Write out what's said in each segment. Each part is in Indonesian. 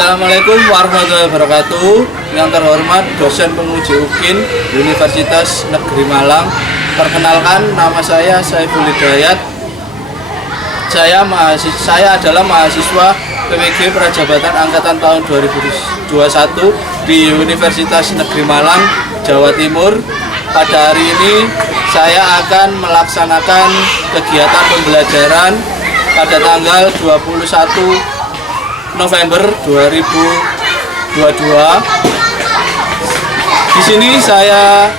Assalamualaikum warahmatullahi wabarakatuh. Yang terhormat dosen penguji UKIN Universitas Negeri Malang. Perkenalkan, nama saya Saiful Hidayat. Saya adalah mahasiswa PWG Prajabatan Angkatan tahun 2021 di Universitas Negeri Malang, Jawa Timur. Pada hari ini saya akan melaksanakan kegiatan pembelajaran pada tanggal 21 November 2022. Di sini saya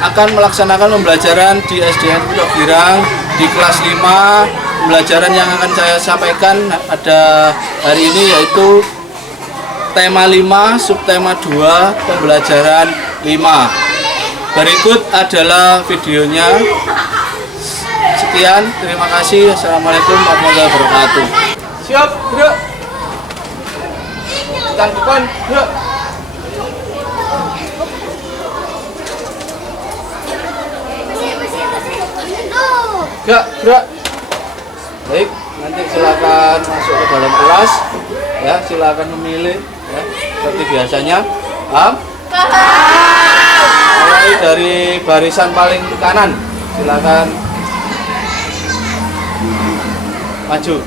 akan melaksanakan pembelajaran di SDN Pondok Girang di kelas 5. Pembelajaran yang akan saya sampaikan pada hari ini yaitu tema 5, subtema 2, pembelajaran 5. Berikut adalah videonya. Sekian, terima kasih. Assalamualaikum warahmatullahi wabarakatuh. Siap, gerak. Tangan depan, gerak. Gerak. Baik, nanti silakan masuk ke dalam kelas. Ya, silakan memilih. Ya, seperti biasanya. Paham? Mulai dari barisan paling kanan, silakan maju.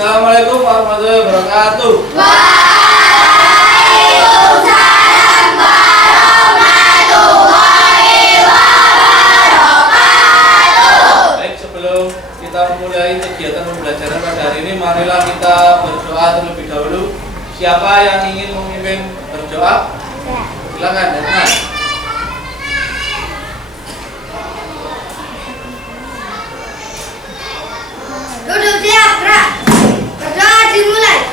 Assalamualaikum warahmatullahi wabarakatuh. Waalaikumsalam warahmatullahi wabarakatuh. Baik, sebelum kita memulai kegiatan pembelajaran pada hari ini, marilah kita berdoa terlebih dahulu. Siapa yang ingin memimpin berdoa? Silakan, Desna. Duduk siap, gerak. Berdoa dimulai.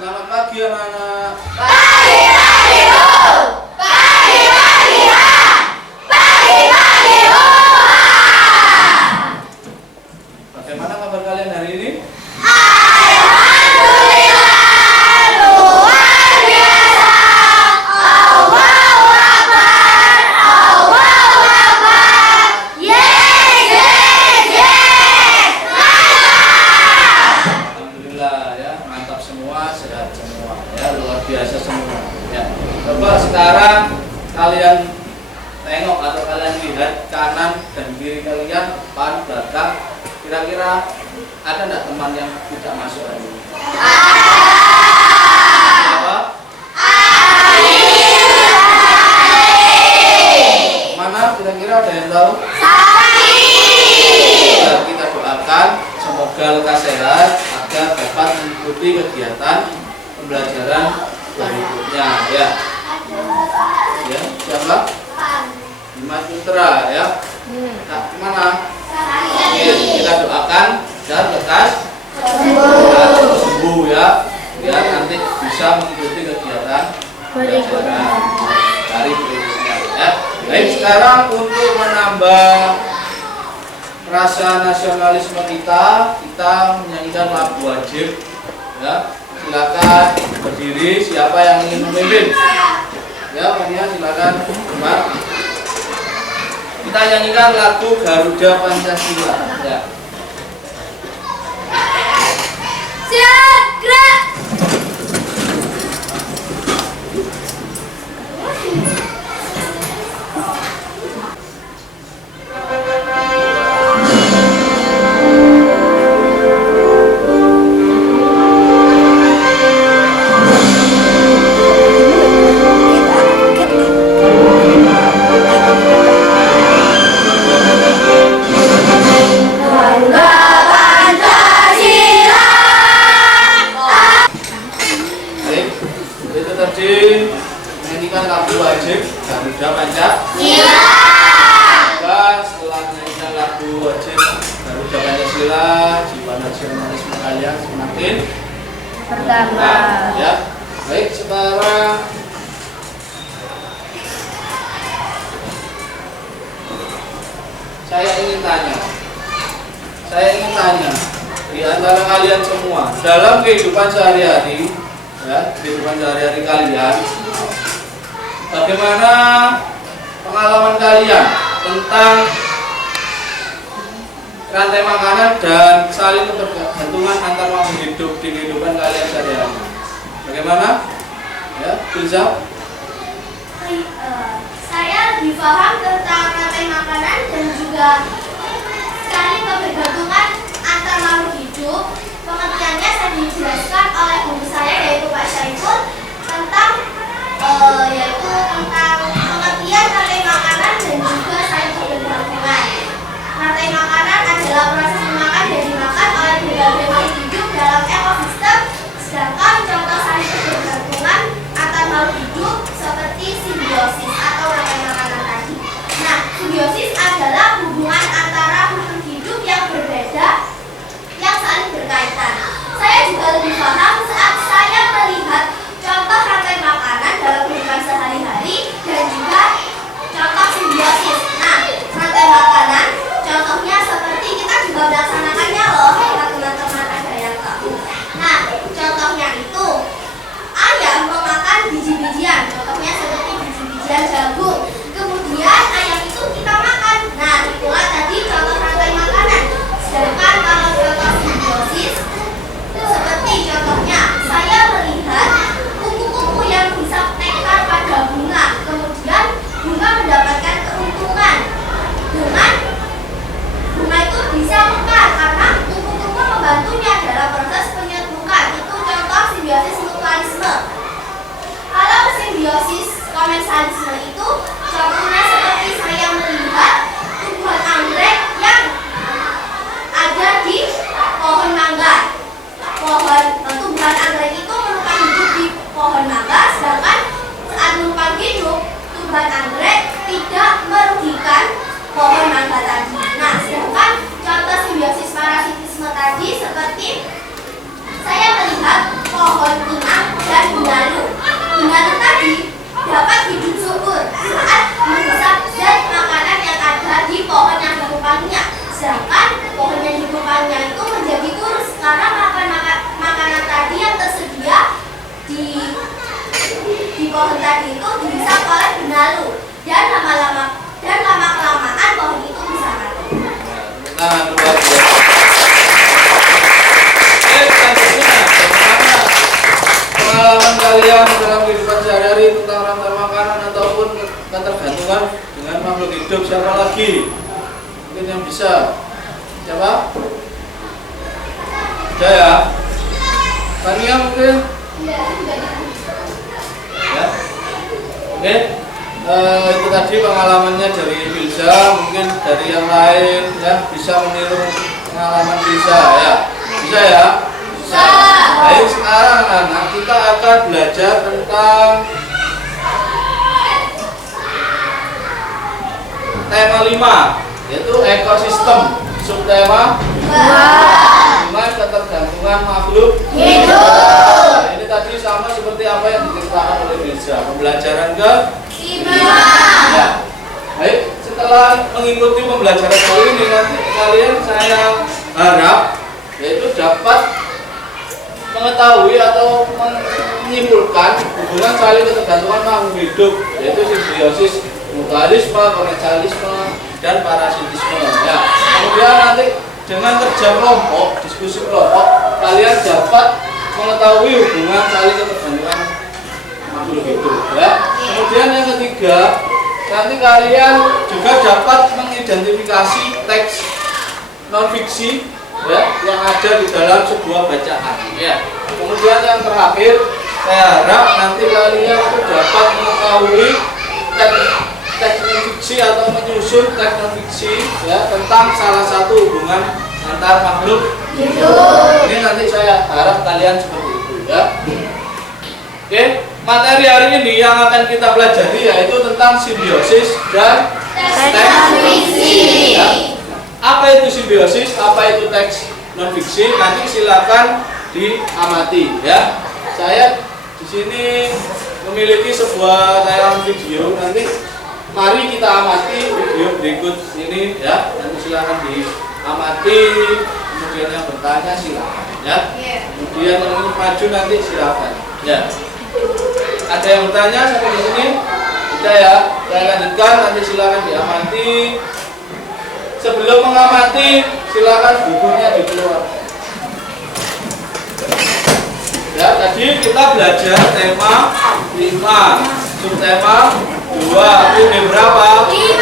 Selamat pagi anak-anak. Pagi-pagi bu. Pagi-pagi ha. Pagi-pagi bu. Bagaimana kabar kalian hari ini? Alhamdulillah luar biasa. Allahu Akbar. Allahu Akbar. Yes, yes, yes. Alhamdulillah ya, mantap semua, sehat semua ya, luar biasa semua ya. Coba sekarang kalian tengok atau kalian lihat kanan dan kiri kalian, depan, belakang. Kira-kira ada enggak teman yang tidak masuk hari ini? Siapa? Mana kira-kira ada yang tahu? Ya, kita doakan semoga lekas sehat agar dapat mengikuti kegiatan pembelajaran berikutnya ya. Ya, siapa? Dimas Putra ya. Nah, mana? Oke, kita doakan agar lekas sembuh ya, biar nanti bisa mengikuti kegiatan pembelajaran dari berikutnya ya. Baik, sekarang untuk menambah rasa nasionalisme kita menyanyikan lagu wajib ya. Silakan berdiri, siapa yang ingin memimpin ya, Mania silakan. Kita nyanyikan lagu Garuda Pancasila ya. Siap, gerak. Pancasila, jiwa nasionalisme kalian semakin Bertambah. ya. Baik, sekarang saya ingin tanya di antara kalian semua dalam kehidupan sehari-hari, ya, kehidupan sehari-hari kalian, bagaimana pengalaman kalian tentang rantai makanan dan saling ketergantungan antar makhluk hidup di kehidupan kalian sehari-hari? Bagaimana? Ya, Bilza? Saya lebih paham tentang rantai makanan dan juga saling ketergantungan antar makhluk hidup. Pengertiannya saya dijelaskan oleh guru saya yaitu Pak Syaiful tentang pengertian rantai makanan dan juga saling ketergantungan. Rantai makanan adalah proses memakan dan dimakan oleh berbagai makhluk hidup dalam ekosistem. Sedangkan contoh saling ketergantungan antar makhluk hidup seperti simbiosis atau rantai makanan tadi. Nah, simbiosis adalah hubungan antara makhluk hidup yang berbeda yang saling berkaitan. Saya juga lebih paham saat saya melihat contoh rantai makanan dalam kehidupan sehari-hari dan juga contoh simbiosis. Nah, rantai makanan contohnya seperti kita juga melaksanakannya loh, kalau teman-teman ada yang tahu. Nah, contohnya itu ayam memakan biji-bijian, contohnya seperti biji-bijian jagung. Kemudian ayam itu kita makan. Nah, itulah tadi contoh rantai makanan. Sedangkan kalau contoh simbiosis itu seperti contohnya saya melihat kupu-kupu yang bisa nektar pada bunga, kemudian bunga mendapatkan keuntungan dengan bunga itu bisa mekar karena kupu-kupu membantunya dalam proses penyetukan. Itu contoh simbiosis mutualisme. Kalau simbiosis komensalisme itu contohnya seperti saya melihat tumbuhan anggrek yang ada di pohon mangga. Tumbuhan anggrek itu menumpang hidup di pohon mangga, sedangkan saat menumpang hidup tumbuhan anggrek tidak merugikan pohon mangga tadi. Nah, sedangkan contoh simbiosis parasitisme tadi seperti saya melihat pohon pinang dan benalu. Benalu tadi dapat hidup subur saat menghisap zat makanan yang ada di pohon yang ditumpanginya. Sedangkan pohon yang ditumpanginya itu menjadi kurus karena makanan tadi yang tersedia di pohon tadi itu dihisap oleh benalu dan lama-kelamaan pohon itu bisa mati. Nah, luar biasa. Selanjutnya, bagaimana pengalaman kalian dalam kehidupan sehari-hari tentang rantai makanan ataupun ketergantungan dengan makhluk hidup? Siapa lagi? Mungkin yang bisa. Siapa? Ada ya? Tania mungkin? Ya. Oke. Itu tadi pengalamannya dari Bilza, mungkin dari yang lain ya bisa meniru pengalaman Bilza ya. Bisa ya? Bisa. Baik, sekarang anak kita akan belajar tentang tema 5 yaitu ekosistem. Subtema hubungan ketergantungan makhluk hidup. Nah, ini tadi sama seperti apa yang diceritakan oleh Bilza. Pembelajaran ke 5. Ya. Baik, setelah mengikuti pembelajaran kali ini nanti kalian saya harap yaitu dapat mengetahui atau menyimpulkan hubungan saling ketergantungan makhluk hidup yaitu simbiosis, mutualisme, komensalisme, dan parasitisme. Ya. Kemudian nanti dengan kerja kelompok, diskusi kelompok, kalian dapat mengetahui hubungan saling ketergantungan makhluk hidup. Ya. Kemudian yang ketiga, nanti kalian juga dapat mengidentifikasi teks non fiksi ya, yang ada di dalam sebuah bacaan. Ya. Kemudian yang terakhir, saya harap nanti kalian dapat mengetahui teks non fiksi atau menyusun teks non fiksi ya, tentang salah satu hubungan antar makhluk hidup. Ini nanti saya harap kalian seperti itu ya. Oke, materi hari ini yang akan kita pelajari yaitu tentang simbiosis dan teks non fiksi. Ya. Apa itu simbiosis, apa itu teks non fiksi, nanti silakan diamati ya. Saya di sini memiliki sebuah tayangan video, nanti mari kita amati video berikut ini ya. Nanti silakan diamati, kemudian yang bertanya silakan ya. Kemudian yang ingin maju nanti silakan ya. Ada yang bertanya sampai di sini? Tidak ya. Saya lanjutkan, nanti silakan diamati. Sebelum mengamati, silakan bukunya dikeluarkan. Ya, tadi kita belajar tema 5, subtema 2, PB berapa? 5.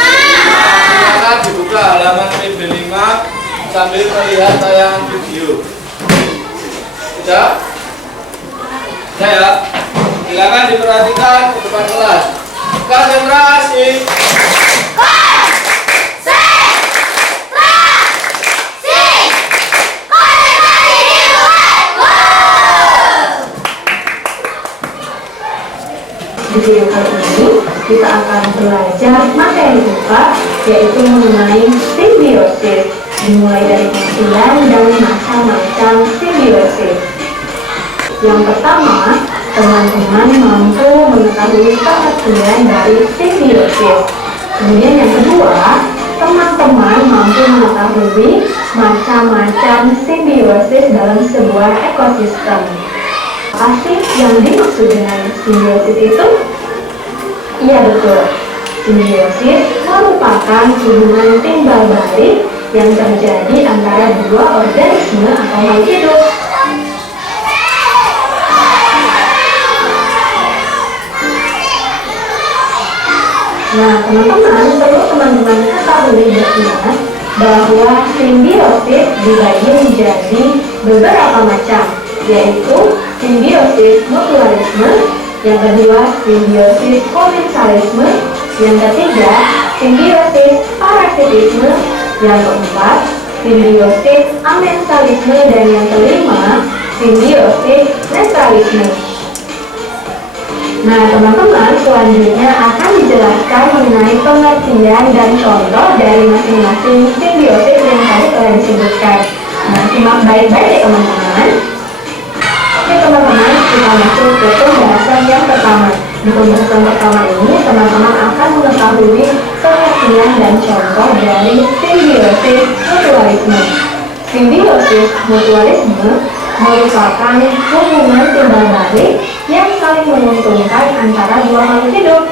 Silakan dibuka halaman PB 5 sambil melihat tayangan video. Sudah? Sudah ya? Silakan diperhatikan ke depan kelas. Konsentrasi. Di video kali ini kita akan belajar materi 4, yaitu mengenai simbiosis, dimulai dari pengertian dan macam-macam simbiosis. Yang pertama, teman-teman mampu mengetahui pengertian dari simbiosis. Kemudian yang kedua, teman-teman mampu mengetahui macam-macam simbiosis dalam sebuah ekosistem. Apa sih yang dimaksud dengan simbiosis itu? Iya betul, simbiosis merupakan hubungan timbal balik yang terjadi antara dua organisme atau makhluk hidup. Nah, teman-teman perlu teman-teman ketahui bersama bahwa simbiosis dibagi menjadi beberapa macam, yaitu simbiosis mutualisme, yang kedua simbiosis komensalisme, yang ketiga simbiosis parasitisme, yang keempat simbiosis amensalisme, dan yang kelima simbiosis netralisme. Nah, teman-teman, selanjutnya akan dijelaskan mengenai pengertian dan contoh dari masing-masing simbiosis yang tadi telah disebutkan. Nah, simak baik-baik ya teman-teman. Oke teman-teman, kita masuk ke pembahasan yang pertama. Di pembahasan pertama ini, teman-teman akan mengetahui pengertian dan contoh dari simbiosis mutualisme. Simbiosis mutualisme merupakan hubungan timbal balik yang saling menguntungkan antara dua makhluk hidup.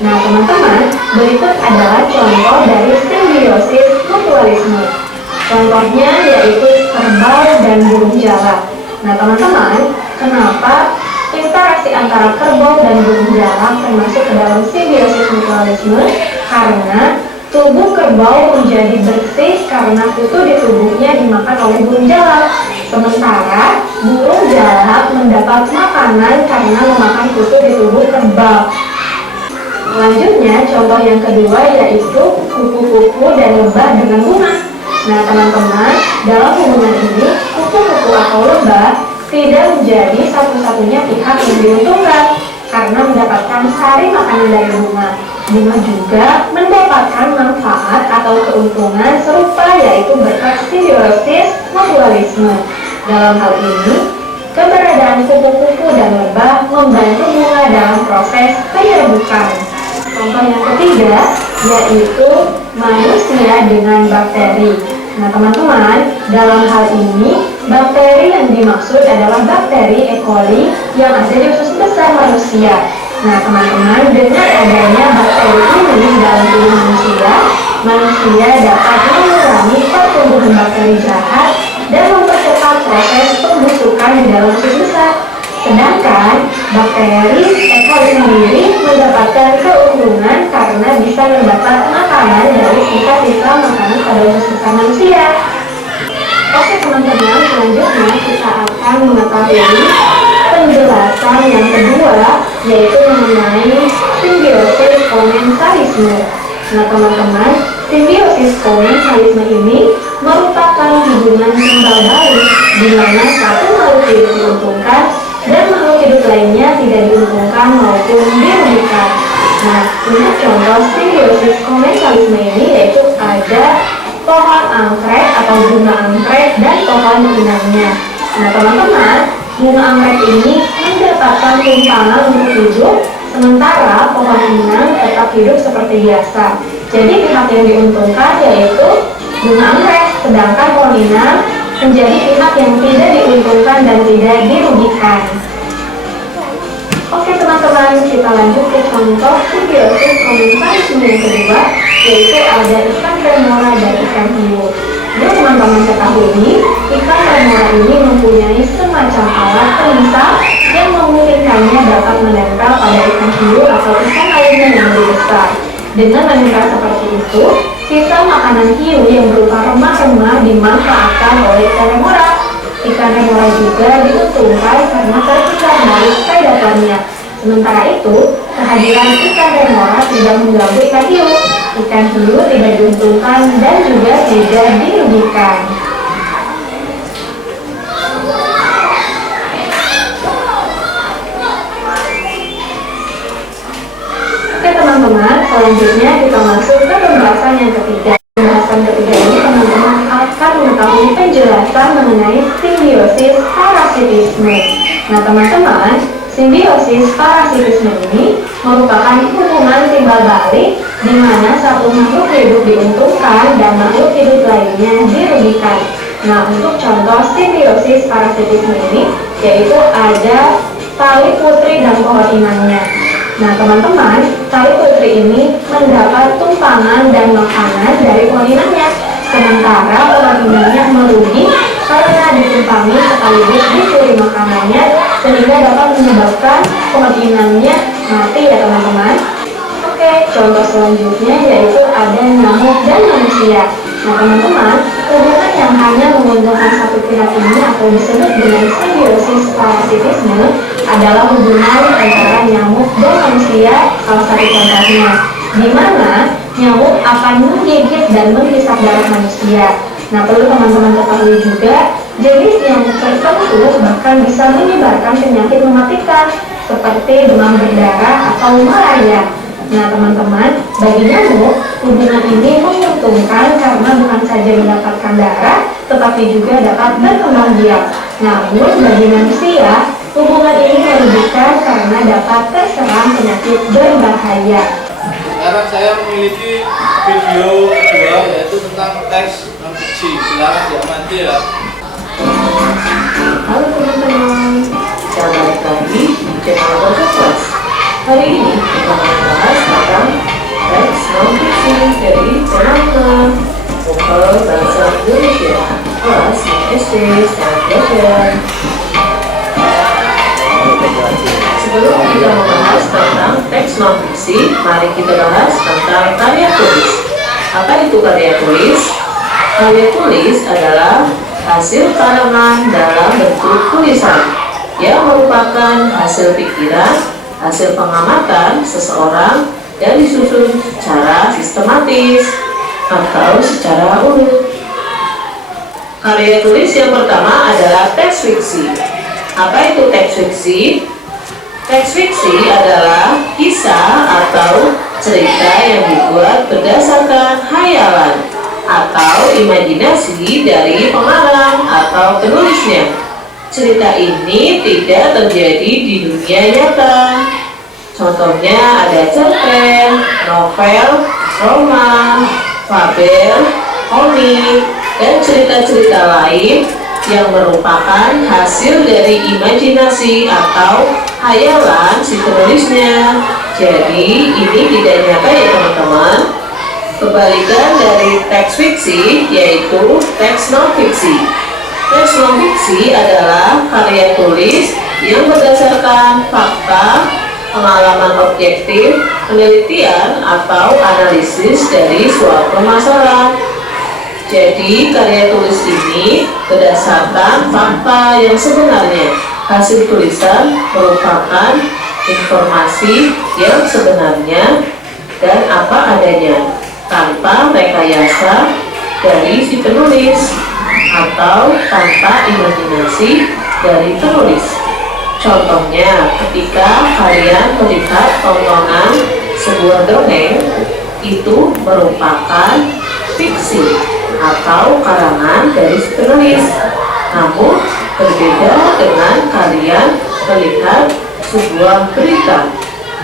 Nah teman-teman, berikut adalah contoh dari simbiosis mutualisme. Contohnya yaitu kerbau dan burung jalak. Nah teman-teman, kenapa interaksi antara kerbau dan burung jalak termasuk ke dalam simbiosis mutualisme? Karena tubuh kerbau menjadi bersih karena kutu di tubuhnya dimakan oleh burung jalak. Sementara burung jalak mendapat makanan karena memakan kutu di tubuh kerbau. Selanjutnya, contoh yang kedua yaitu kupu-kupu dan lebah dengan bunga. Nah teman-teman, dalam hubungan ini, kupu-kupu atau lebah tidak menjadi satu-satunya pihak yang diuntungkan karena mendapatkan sari makanan dari bunga. Bunga juga mendapatkan manfaat atau keuntungan serupa yaitu berkat simbiosis mutualisme. Dalam hal ini, keberadaan kupu-kupu dan lebah membantu bunga dalam proses penyerbukan. Contoh yang ketiga yaitu manusia dengan bakteri. Nah teman-teman, dalam hal ini bakteri yang dimaksud adalah bakteri E. coli yang ada di usus besar manusia. Nah teman-teman, dengan adanya bakteri ini dalam tubuh manusia dapat mengurangi pertumbuhan bakteri jahat dan mempercepat proses pembusukan di dalam usus besar. Sedangkan bakteri E. coli sendiri mendapatkan keuntungan karena bisa mendapat makanan dari sisa-sisa makanan pada usus besar manusia. Oke teman-teman, selanjutnya kita akan mengetahui penjelasan yang kedua yaitu mengenai simbiosis komensalisme. Nah teman-teman, simbiosis komensalisme ini merupakan hubungan timbal balik di mana satu makhluk hidup diuntungkan dan makhluk hidup lainnya tidak diuntungkan maupun dirugikan. Nah, untuk contoh simbiosis komensalisme ini yaitu ada pohon anggrek atau bunga anggrek, dan pohon pinangnya. Nah teman-teman, bunga anggrek ini mendapatkan tumpangan untuk hidup, sementara pohon pinang tetap hidup seperti biasa. Jadi pihak yang diuntungkan yaitu bunga anggrek, sedangkan pohon pinang menjadi pihak yang tidak diuntungkan dan tidak dirugikan. Oke teman-teman, kita lanjut ke contoh simbiosis komentarisme yang kedua, yaitu ada ikan remora dan ikan hiu. Jadi teman-teman ketahui, ikan remora ini mempunyai semacam alat pemisah yang memungkinkannya dapat menempel pada ikan hiu atau ikan lainnya yang lebih besar. Dengan menempel seperti itu, sisa makanan hiu yang berupa remah-remah dimanfaatkan oleh ikan remora. Ikan remora juga diuntungkan karena terhindar dari predatornya. Sementara itu, kehadiran ikan remora tidak mengganggu ikan hiu. Ikan hiu tidak diuntungkan dan juga tidak dirugikan. Oke teman-teman, selanjutnya kita masuk ke pembahasan yang ketiga. Pembahasan ketiga ini teman-teman akan mengetahui penjelasan mengenai simbiosis parasitisme. Nah teman-teman, simbiosis parasitisme ini merupakan hubungan timbal balik di mana satu makhluk hidup diuntungkan dan makhluk hidup lainnya dirugikan. Nah untuk contoh simbiosis parasitisme ini yaitu ada tali putri dan pohon inangnya. Nah teman-teman, tali putri ini mendapat tumpangan dan makanan dari pohon inangnya, sementara pohon inangnya merugi karena ditumpangi sekaligus dicuri makanannya, sehingga dapat menyebabkan pohon inangnya mati ya teman-teman. Oke, contoh selanjutnya yaitu ada nyamuk dan manusia. Nah teman-teman, hubungan yang hanya menguntungkan satu pihak ini atau disebut dengan simbiosis parasitisme adalah hubungan antara nyamuk dan manusia. Salah satu contohnya, di mana nyamuk akan menggigit dan menghisap darah manusia. Nah perlu teman-teman ketahui juga, jenis nyamuk tertentu bahkan bisa menyebarkan penyakit mematikan seperti demam berdarah atau malaria. Nah teman-teman, bagi nyamuk, hubungan ini menguntungkan karena bukan saja mendapatkan darah, tetapi juga dapat berkembang biak. Namun bagi manusia, hubungan ini merugikan karena dapat terserang penyakit berbahaya. Sekarang saya memiliki video kedua yaitu tentang teks non-fiksi. Silakan diamati ya. Halo teman-teman, kita balik lagi di channel Podcast. Hari ini kita membahas tentang teks non-fiksi dari channel Vokal Bahasa Indonesia kelas SD Standar Belajar. Sebelum kita membahas tentang teks non-fiksi, mari kita bahas tentang karya tulis. Apa itu karya tulis? Karya tulis adalah hasil karangan dalam bentuk tulisan yang merupakan hasil pikiran, hasil pengamatan seseorang yang disusun secara sistematis atau secara urut. Karya tulis yang pertama adalah teks fiksi. Apa itu teks fiksi? Teks fiksi adalah kisah atau cerita yang dibuat berdasarkan hayalan atau imajinasi dari pengarang atau penulisnya. Cerita ini tidak terjadi di dunia nyata. Contohnya ada cerpen, novel, roman, fabel, komik, dan cerita-cerita lain yang merupakan hasil dari imajinasi atau hayalan si penulisnya. Jadi ini tidak nyata ya teman-teman. Kebalikan dari teks fiksi yaitu teks non-fiksi. Teks non-fiksi adalah karya tulis yang berdasarkan fakta, pengalaman objektif, penelitian, atau analisis dari suatu masalah. Jadi karya tulis ini berdasarkan fakta yang sebenarnya. Hasil tulisan merupakan informasi yang sebenarnya dan apa adanya, tanpa rekayasa dari si penulis atau tanpa imajinasi dari penulis. Contohnya, ketika kalian melihat tontonan sebuah dongeng, itu merupakan fiksi. atau karangan dari si penulis. Namun, berbeda dengan kalian melihat sebuah berita.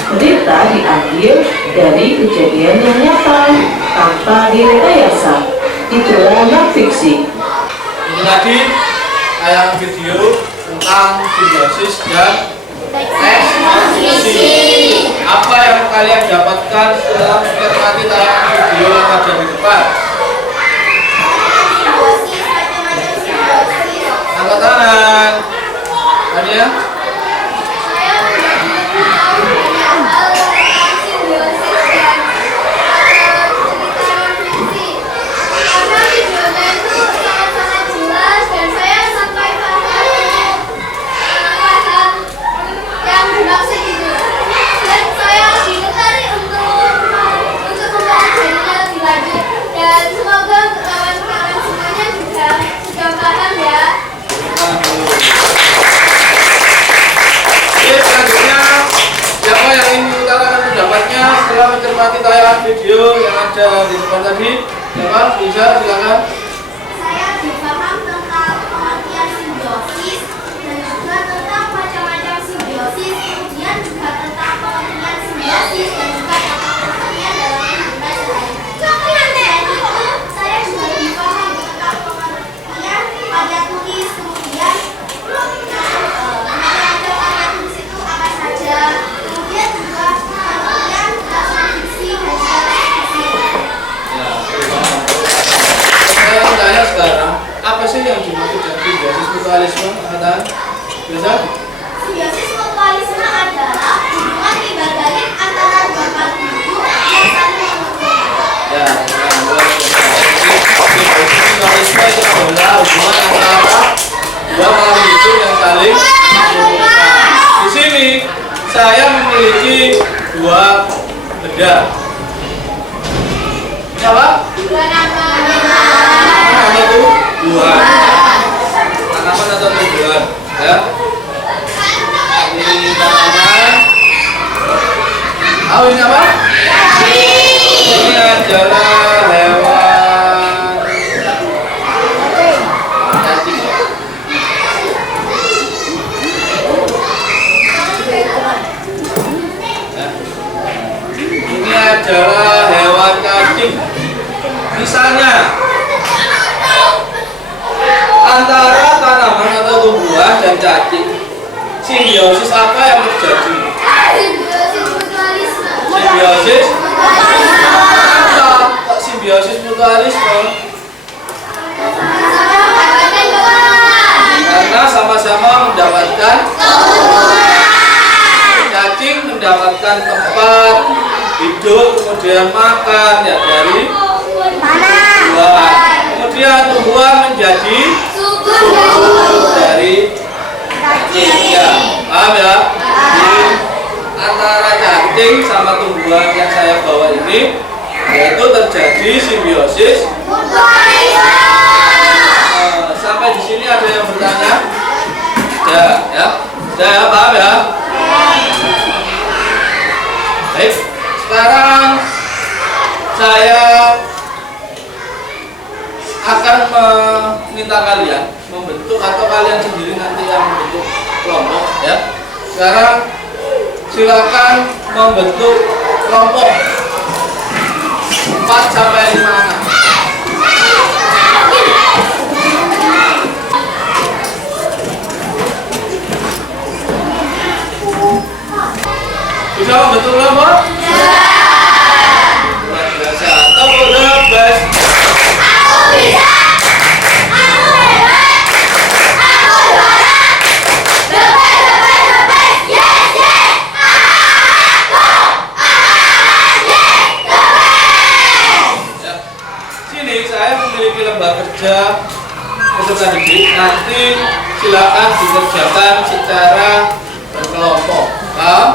Berita diambil dari kejadian yang nyata, tanpa direkayasa. Itulah non-fiksi. Ini tadi tayangan video tentang simbiosis dan ekspresi. Apa yang kalian dapatkan setelah menikmati tayangan video yang ada di depan? Angkat tangan. Tanya. Setelah mencermati tayangan video yang ada di depan tadi, siapa bisa silakan. Saya dipaham tentang pengertian simbiosis dan juga tentang macam-macam simbiosis, kemudian juga tentang pengertian simbiosis dan juga tentang pengertian dalam kehidupan sehari-hari. Saya juga dipaham tentang pengertian karya tulis, kemudian macam-macam karya tulis itu apa saja, kemudian juga pengertian tentang fiksi dan juga fiksi. Saya tanya sekarang, apa sih yang dimaksud dengan simbiosis mutualisme? Angkatan bisa? Simbiosis mutualisme adalah hubungan timbal balik antara dua makhluk hidup yang saling menguntungkan. Ya, simbiosis mutualisme itu adalah hubungan antara dua makhluk hidup yang saling menguntungkan. Di sini saya memiliki dua benda. Ini apa? Apa itu? Buah. Tanaman atau tumbuhan? Ya. Ini tanaman. Tahu ini apa? Ini adalah hewan cacing. Ya. Ini adalah hewan cacing. Misalnya antara tanaman atau tumbuhan dan cacing, simbiosis apa yang terjadi? Simbiosis mutualisme. Simbiosis? Kenapa kok simbiosis mutualisme? Karena sama-sama mendapatkan cacing mendapatkan tempat hidup, kemudian makan ya dari tumbuhan. Kemudian tumbuhan menjadi subur dari cacing. Ya, paham ya? Jadi, antara cacing sama tumbuhan yang saya bawa ini, yaitu terjadi simbiosis. Sampai di sini ada yang bertanya? Ya, paham ya? Baik, sekarang saya akan meminta kalian membentuk atau kalian sendiri nanti yang membentuk kelompok ya. Sekarang silakan membentuk kelompok 4 sampai 5 anak. Bisa membentuk kelompok? Luar biasa. Tepuk tangan, guys. Kerja peserta didik nanti silakan dikerjakan secara berkelompok. Paham?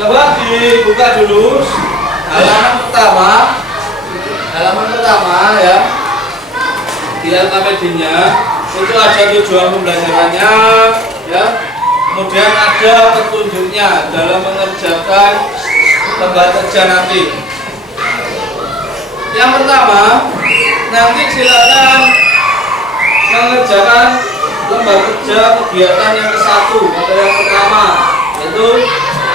Coba dibuka dulu halaman pertama ya. Di LKPD-nya itu ada tujuan pembelajarannya, ya. Kemudian ada petunjuknya dalam mengerjakan lembar kerja nanti. Yang pertama, nanti silakan mengerjakan lembar kerja kegiatan yang ke-1 atau yang pertama, yaitu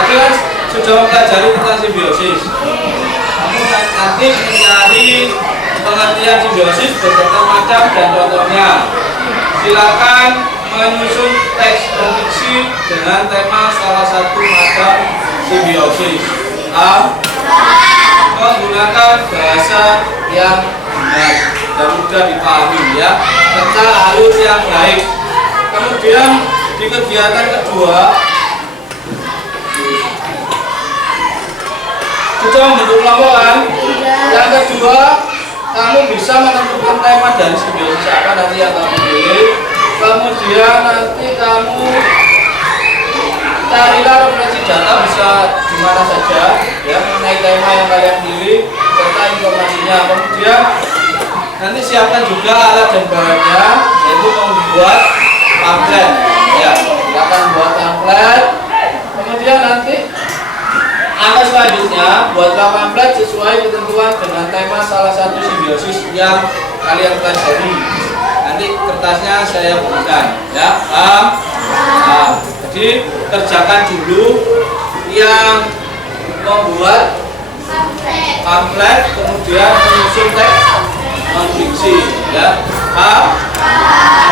adalah sudah mempelajari tentang simbiosis. Kamu nanti mencari pengertian simbiosis beserta macam dan contohnya. Silakan menyusun teks fiksi dengan tema salah satu macam simbiosis. A. Menggunakan bahasa yang benar dan mudah dipahami, ya, serta alur yang baik. Kemudian di kegiatan kedua sudah membentuk kelompok kan? Yang kedua, kamu bisa menentukan tema dari simbiosis apa nanti yang kamu pilih. Kemudian nanti kamu carilah referensi data bisa di mana saja, ya, mengenai tema yang kalian pilih serta informasinya. Kemudian nanti siapkan juga alat dan bahannya, yaitu membuat pamflet, ya, silakan buat pamflet. Kemudian nanti angka selanjutnya buatlah pamflet sesuai ketentuan dengan tema salah satu simbiosis yang kalian pelajari. Nanti kertasnya saya berikan, ya, paham? Nah, jadi kerjakan dulu yang membuat pamflet, kemudian menyusun teks non-fiksi, ya, paham?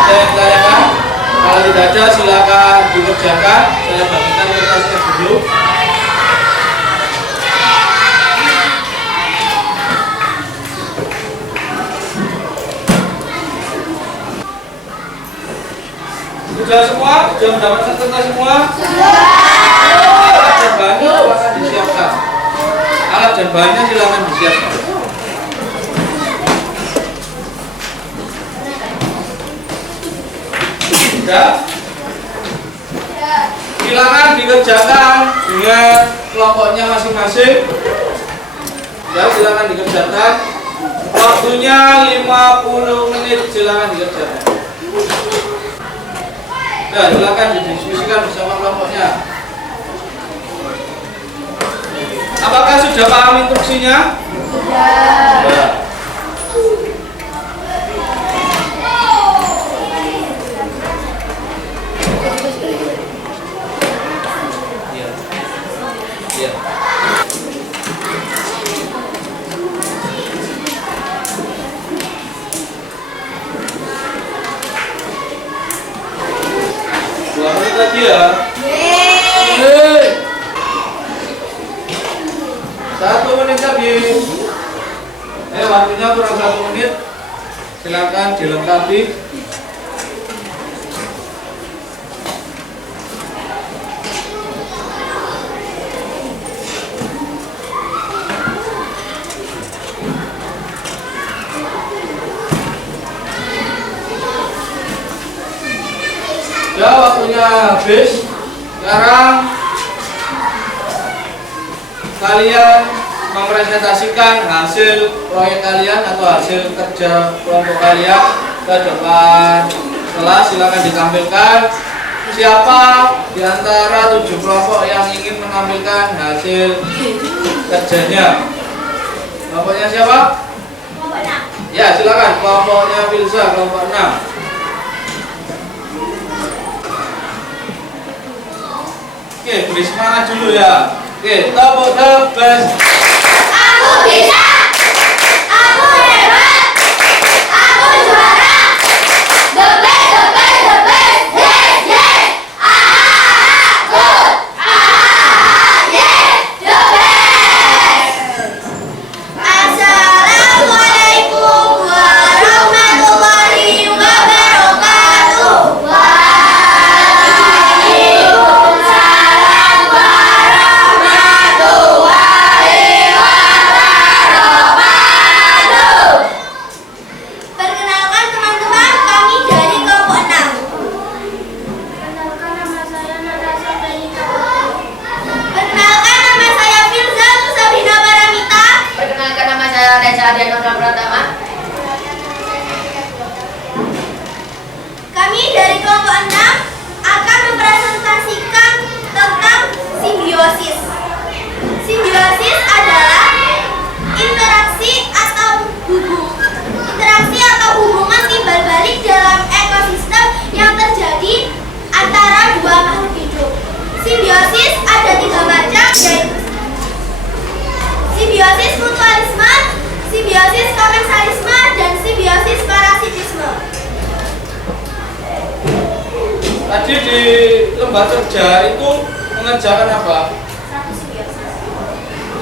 Ada yang tanyakan? Kalau tidak ada silakan dikerjakan. Saya bagikan kertasnya dulu. Sudah semua? Sudah mendapatkan kertas semua? Alat dan bahannya silakan disiapkan. Alat dan bahannya silakan disiapkan. Sudah? Silakan dikerjakan dengan kelompoknya masing-masing. Ya, silakan dikerjakan. Waktunya 50 menit, silakan dikerjakan. Ya, silakan didiskusikan bersama kelompoknya. Apakah sudah paham instruksinya? Sudah. Iya. Iya. Dua menit lagi ya. Yeay. 1 menit lagi. Waktunya kurang 1 menit. Silakan dilengkapi. Ya, waktunya habis. Sekarang kalian mempresentasikan hasil proyek kalian atau hasil kerja kelompok kalian ke depan kelas. Silakan ditampilkan. Siapa di antara 7 kelompok yang ingin menampilkan hasil kerjanya? Kelompoknya siapa? Kelompok 6. Ya, silakan. Kelompoknya Filsa, kelompok 6. Oke, beri semangat dulu ya. Oke, tepuk the best. Aku bisa. Aku hebat. Aku juara. The best, the best, the best. Yes, yes. Good. Yes, the best. Assalamualaikum warahmatullahi wabarakatuh. Waalaikumsalam warahmatullahi wabarakatuh. lembar kerja itu mengerjakan apa?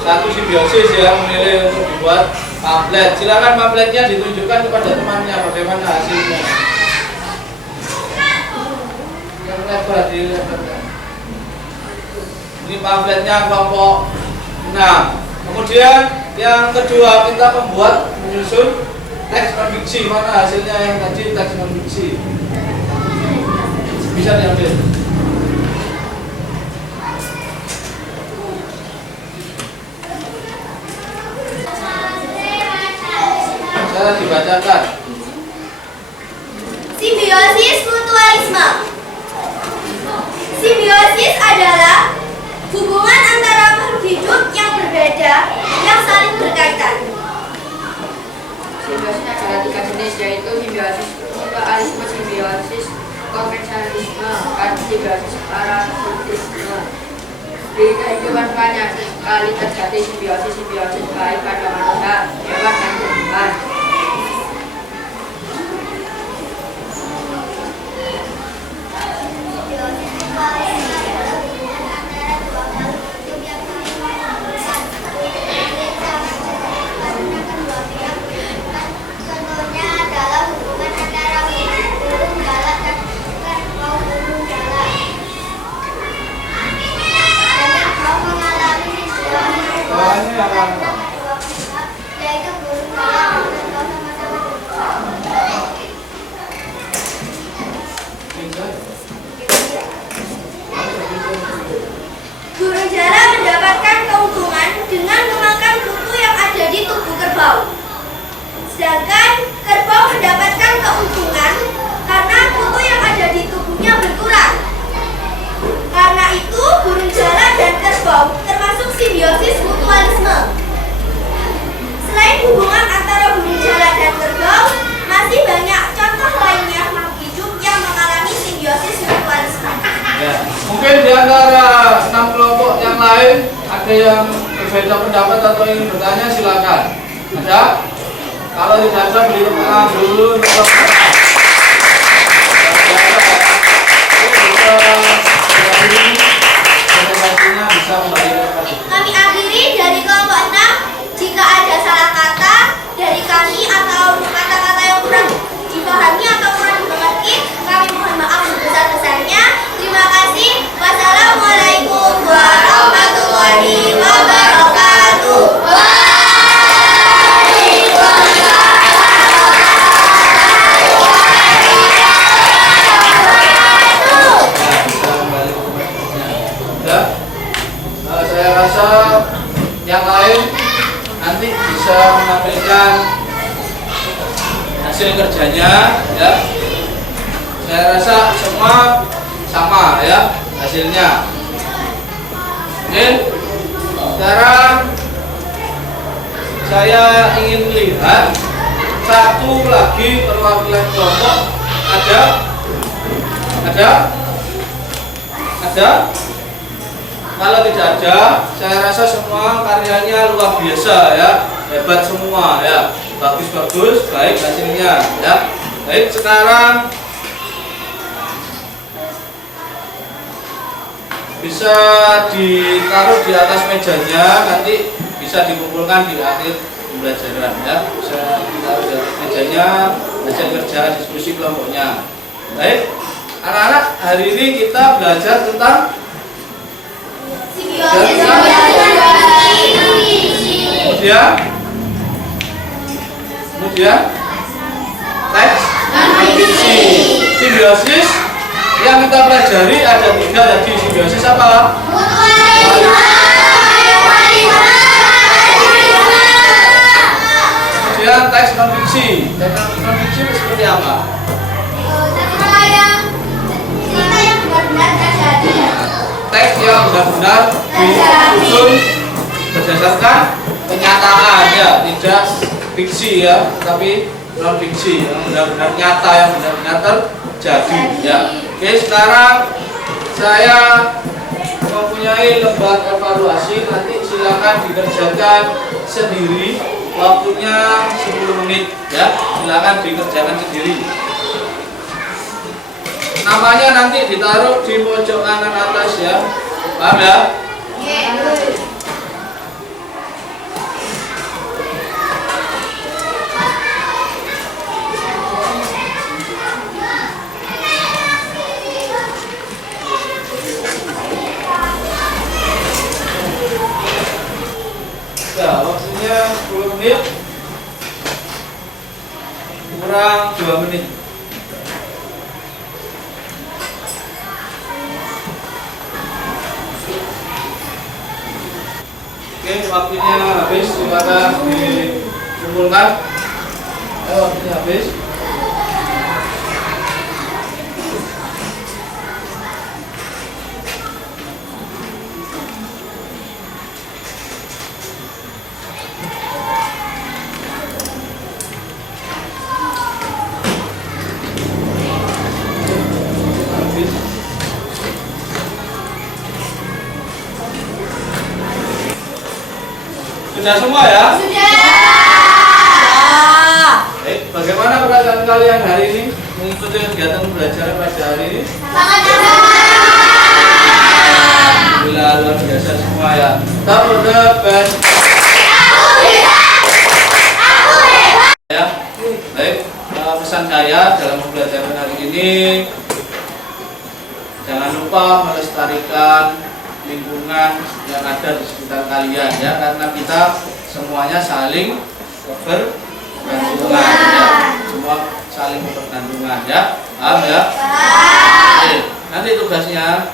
Satu simbiosis ya, memilih untuk dibuat pamflet. Silakan pamfletnya ditunjukkan kepada temannya bagaimana hasilnya. Yang lebar ini pamfletnya kelompok 6. Kemudian yang kedua kita membuat menyusun teks non fiksi. Mana hasilnya yang tadi teks non fiksi? Bisa diambil. Cara dibacakan. Simbiosis mutualisme. Simbiosis adalah hubungan antara makhluk hidup yang berbeda yang saling berkaitan. Simbiosis adalah 3 jenis, yaitu simbiosis mutualisme, simbiosis konvensionalisme, dan simbiosis parasitisme. Di kehidupan banyak sekali terjadi simbiosis baik pada manusia, hewan, dan tumbuhan. Contohnya adalah hubungan antara burung gala dan kerbau burung gala. Dan kerbau mengalami simbiosis antara dua pihak, yaitu burung gala dan kerbau sama-sama berusaha. Burung jala mendapatkan keuntungan dengan memakan kutu yang ada di tubuh kerbau. Sedangkan kerbau mendapatkan keuntungan karena kutu yang ada di tubuhnya berkurang. Karena itu, burung jala dan kerbau termasuk simbiosis mutualisme. Selain hubungan antara burung jala dan kerbau, masih banyak contoh lainnya makhluk hidup yang mengalami simbiosis mutualisme. Ya, mungkin di antara 6 kelompok yang lain ada yang berbeda pendapat atau ingin bertanya, silakan. Ada? Kalau tidak ada, beri tepuk tangan dulu untuk bisa kembali ke Kami akhiri dari kelompok 6. Jika ada salah kata dari kami atau kata-kata yang kurang dipahami atau kurang dimengerti, kami mohon maaf sebesar-besarnya. Terima kasih. Wassalamualaikum warahmatullahi wabarakatuh. Saya rasa yang lain nanti bisa menampilkan hasil kerjanya ya. Saya rasa semua sama ya hasilnya. Oke. Sekarang saya ingin lihat satu lagi perwakilan kelompok. Ada? Kalau tidak ada, saya rasa semua karyanya luar biasa ya, hebat semua ya, bagus-bagus, baik hasilnya ya. Baik, sekarang bisa ditaruh di atas mejanya, nanti bisa dikumpulkan di akhir pembelajaran ya. Bisa ditaruh di atas mejanya, hasil kerja diskusi kelompoknya. Baik, anak-anak, hari ini kita belajar tentang kemudian teks non-fiksi. Simbiosis yang kita pelajari ada 3 tadi. Simbiosis apa? Kemudian teks non-fiksi. Teks non-fiksi itu seperti apa? Cerita yang benar-benar terjadi. Teks yang benar-benar disusun berdasarkan kenyataan ya, tidak fiksi ya, tapi non fiksi yang benar-benar nyata, yang benar-benar terjadi ya. Oke, sekarang saya mempunyai lembar evaluasi, nanti silakan dikerjakan sendiri, waktunya 10 menit ya, silakan dikerjakan sendiri. namanya nanti ditaruh di pojok kanan atas ya. Paham ya? Nah, waktunya 10 menit kurang 2 menit. Oke, waktunya habis, silakan dikumpulkan. Waktunya habis. Sudah semua ya? Sudah. Bagaimana perasaan kalian hari ini mengikuti kegiatan pembelajaran pada hari ini? Sangat senang. Alhamdulillah, luar biasa semua ya. Tahu the best. Ya, baik. Pesan saya dalam pembelajaran hari ini, jangan lupa melestarikan lingkungan yang ada di sekitar kalian ya, karena kita semuanya saling bergantungan ya, semua saling bergantungan ya, paham ya? Oke, nanti tugasnya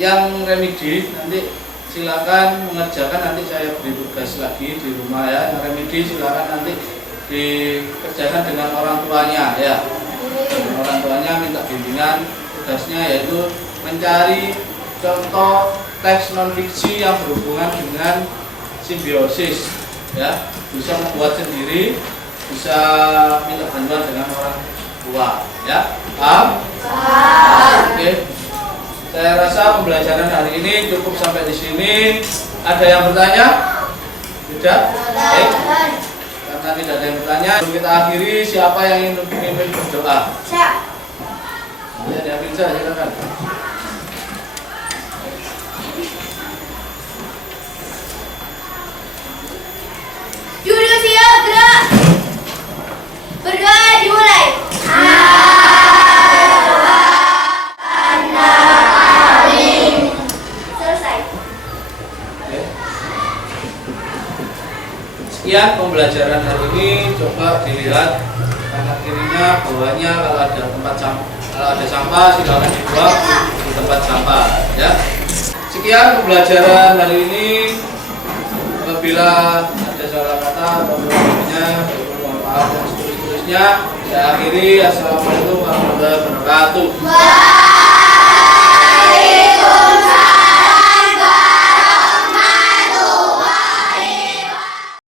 yang remedi nanti silakan mengerjakan, nanti saya beri tugas lagi di rumah ya. Yang remedi silakan nanti dikerjakan dengan orang tuanya ya, dengan orang tuanya minta bimbingan. Tugasnya yaitu mencari contoh teks non-fiksi yang berhubungan dengan simbiosis ya, bisa membuat sendiri, bisa minta bantuan dengan orang tua ya, paham? Oke, saya rasa pembelajaran hari ini cukup sampai di sini. Ada yang bertanya? Tidak? Baik, karena tidak ada yang bertanya, kita akhiri. Siapa yang ingin memimpin berdoa? Siap. Ya, diambil saja, silakan. Judul siap, gerak. Berdoa dimulai. Selesai. Sekian pembelajaran hari ini. Coba dilihat kanan kirinya, bawahnya, kalau ada sampah silakan dibuang di tempat sampah ya. Sekian pembelajaran hari ini. Apabila ada salah kata atau kurangnya, mohon maaf dan seterusnya. Saya akhiri. Assalamualaikum warahmatullahi wabarakatuh.